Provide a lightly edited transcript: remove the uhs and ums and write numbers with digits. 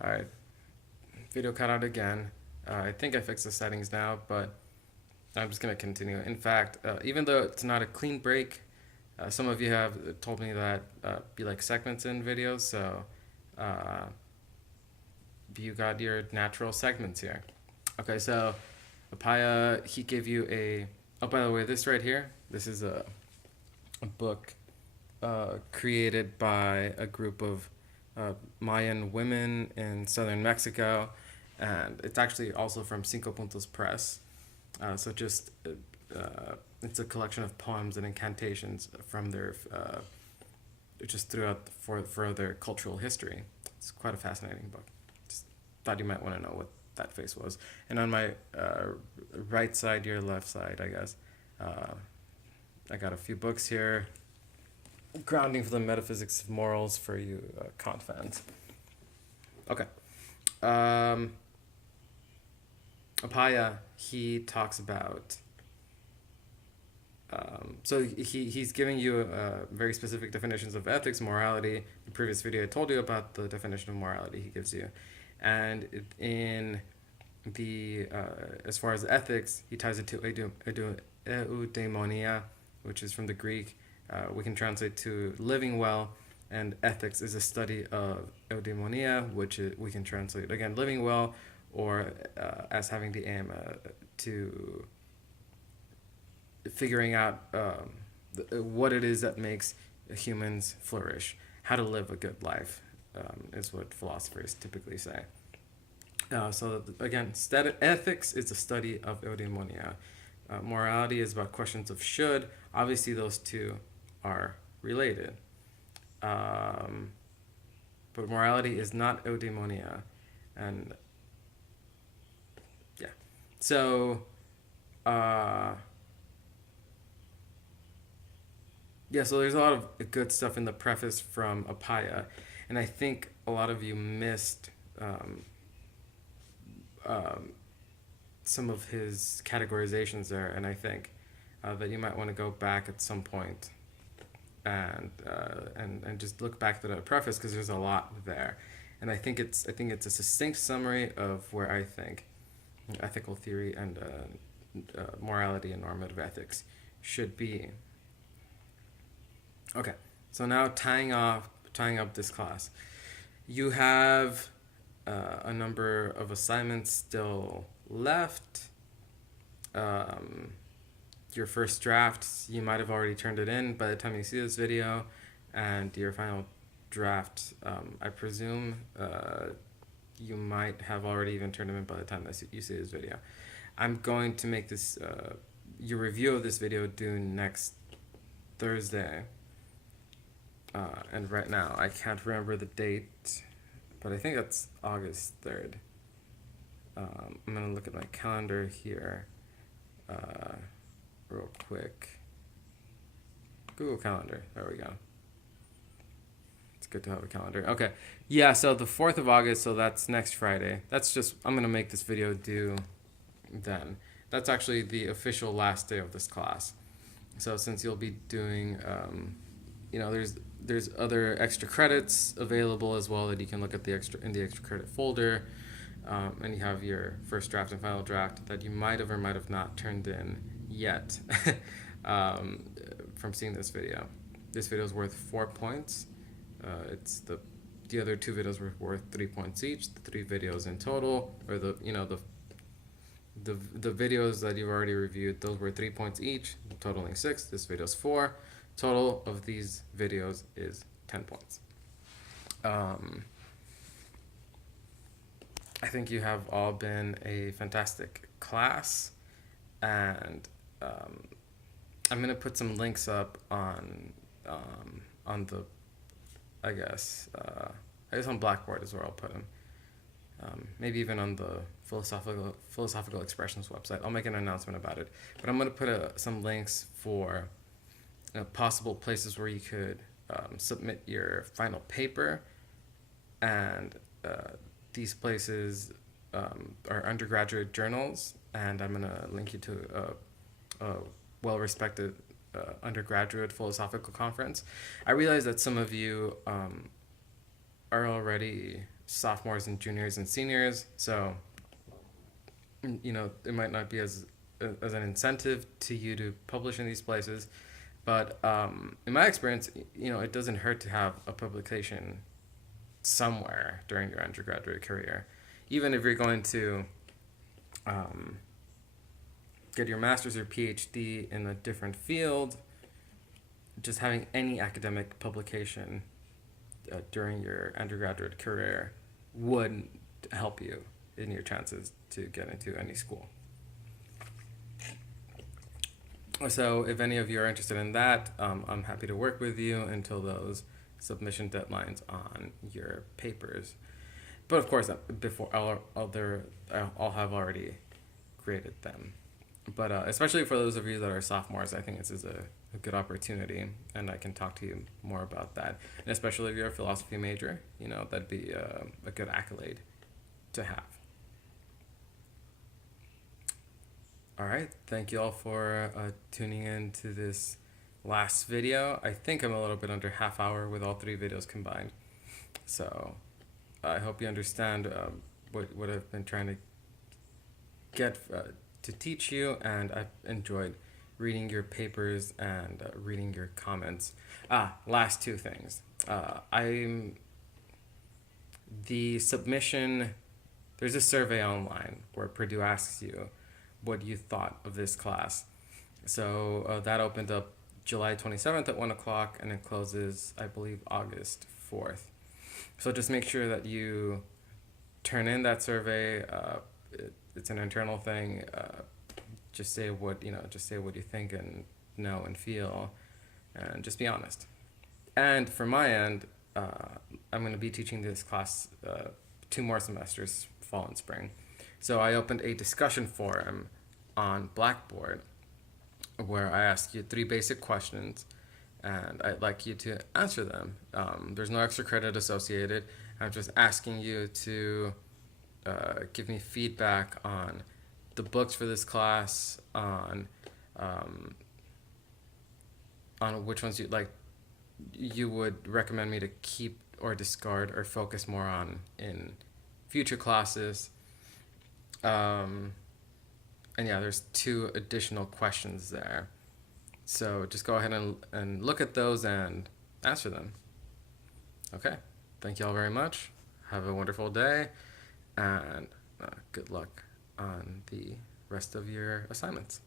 All right, video cut out again. I think I fixed the settings now, but I'm just gonna continue. In fact, even though it's not a clean break, some of you have told me that you like segments in videos, so uh, you got your natural segments here. Okay, so Apaya, he gave you a. Oh, by the way, this right here, this is a book created by a group of Mayan women in southern Mexico, and it's actually also from Cinco Puntos Press. So just it's a collection of poems and incantations from their just throughout for their cultural history. It's quite a fascinating book. Just thought you might want to know what that face was. And on my right side, your left side, I guess. Uh, I got a few books here. Grounding for the Metaphysics of Morals for you Kant fans. Okay. Um, Apaya, he talks about. So he's giving you very specific definitions of ethics, morality. The previous video I told you about the definition of morality he gives you. And in the as far as ethics, he ties it to eudaimonia, which is from the Greek. We can translate to living well, and ethics is a study of eudaimonia, which we can translate again living well, or as having the aim to figuring out what it is that makes humans flourish, how to live a good life, is what philosophers typically say. So again, ethics is the study of eudaimonia. Morality is about questions of should. Obviously, those two are related. But morality is not eudaimonia. And yeah. So, so there's a lot of good stuff in the preface from Apaya. And I think a lot of you missed some of his categorizations there. And I think that you might want to go back at some point and just look back to the preface, because there's a lot there, and I think it's a succinct summary of where I think ethical theory and morality and normative ethics should be. Okay, so now tying up this class, you have a number of assignments still left. Your first draft, you might have already turned it in by the time you see this video, and your final draft, I presume you might have already even turned them in by the time that you see this video. I'm going to make this your review of this video due next Thursday, and right now I can't remember the date, but I think that's August 3rd. I'm gonna look at my calendar here real quick. Google Calendar. There we go. It's good to have a calendar. Okay. Yeah, so the 4th of August, so that's next Friday. I'm going to make this video due then. That's actually the official last day of this class. So since you'll be doing, there's other extra credits available as well that you can look at in the extra credit folder. And you have your first draft and final draft that you might have or might have not turned in yet from seeing this video. This video is worth 4 points. It's the other two videos were worth 3 points each. The 3 videos in total, or the videos that you've already reviewed, those were 3 points each, totaling 6. This video is 4. Total of these videos is 10 points. I think you have all been a fantastic class, and I'm gonna put some links up on the I guess on Blackboard is where I'll put them. Maybe even on the philosophical expressions website. I'll make an announcement about it. But I'm gonna put some links for possible places where you could submit your final paper, and these places are undergraduate journals, and I'm gonna link you to a well-respected undergraduate philosophical conference. I realize that some of you are already sophomores and juniors and seniors. So, it might not be as an incentive to you to publish in these places, but in my experience, it doesn't hurt to have a publication somewhere during your undergraduate career, even if you're going to um, get your master's or PhD in a different field. Just having any academic publication during your undergraduate career would help you in your chances to get into any school. So if any of you are interested in that, I'm happy to work with you until those submission deadlines on your papers. But of course, before I'll have already graded them. But especially for those of you that are sophomores, I think this is a good opportunity, and I can talk to you more about that. And especially if you're a philosophy major, that'd be a good accolade to have. All right, thank you all for tuning in to this last video. I think I'm a little bit under half hour with all 3 videos combined. So I hope you understand what I've been trying to get to teach you, and I've enjoyed reading your papers and reading your comments. Last 2 things. The submission, there's a survey online where Purdue asks you what you thought of this class. So that opened up July 27th at 1 o'clock, and it closes, I believe, August 4th. So just make sure that you turn in that survey. It's an internal thing. Just say what you think and know and feel, and just be honest. And for my end, I'm going to be teaching this class 2 more semesters, fall and spring. So I opened a discussion forum on Blackboard where I ask you 3 basic questions, and I'd like you to answer them. There's no extra credit associated. I'm just asking you to give me feedback on the books for this class, on which ones you would recommend me to keep or discard or focus more on in future classes. And yeah, there's 2 additional questions there. So just go ahead and look at those and answer them. Okay, thank you all very much. Have a wonderful day, and good luck on the rest of your assignments.